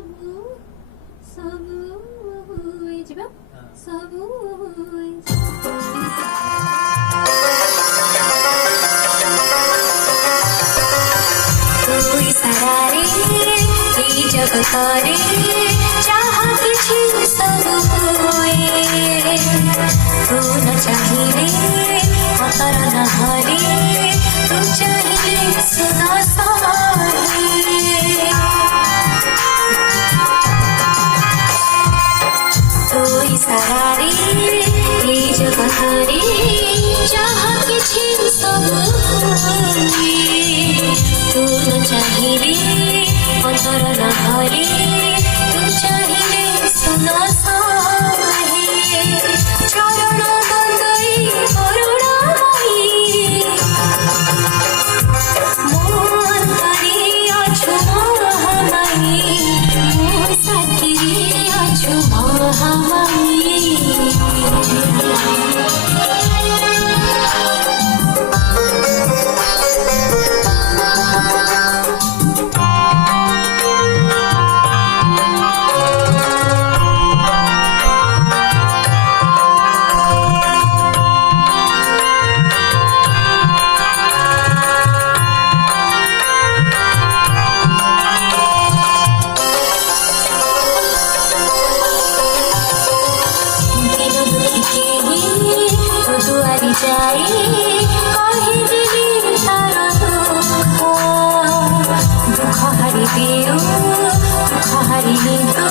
ସବୁ ସବୁ ହେଇଯିବ ସବୁ ସାରାରେ ଏଇ ଜଗତରେ ଯାହା କିଛି ସବୁ ହୁଏ ତୁ ନ ଚାହିଁଲେ ମତର ନହରେ ତୁ ଚାହିଁଲେ ସୁନା ସହରେ ତୁ ସାରାରେ ଏଇ ଜଗତରେ ଯାହା କିଛି ସବୁ ହୁଏ तू न चाहिए अंतर न हरे तू चाहिए सुना साहे चरण बंदई करुणामयी मोर करे अछु महामाई मोर साथी अछु महामाई जाए कहिदिली तार दुख हारि दियो दुख हारि तू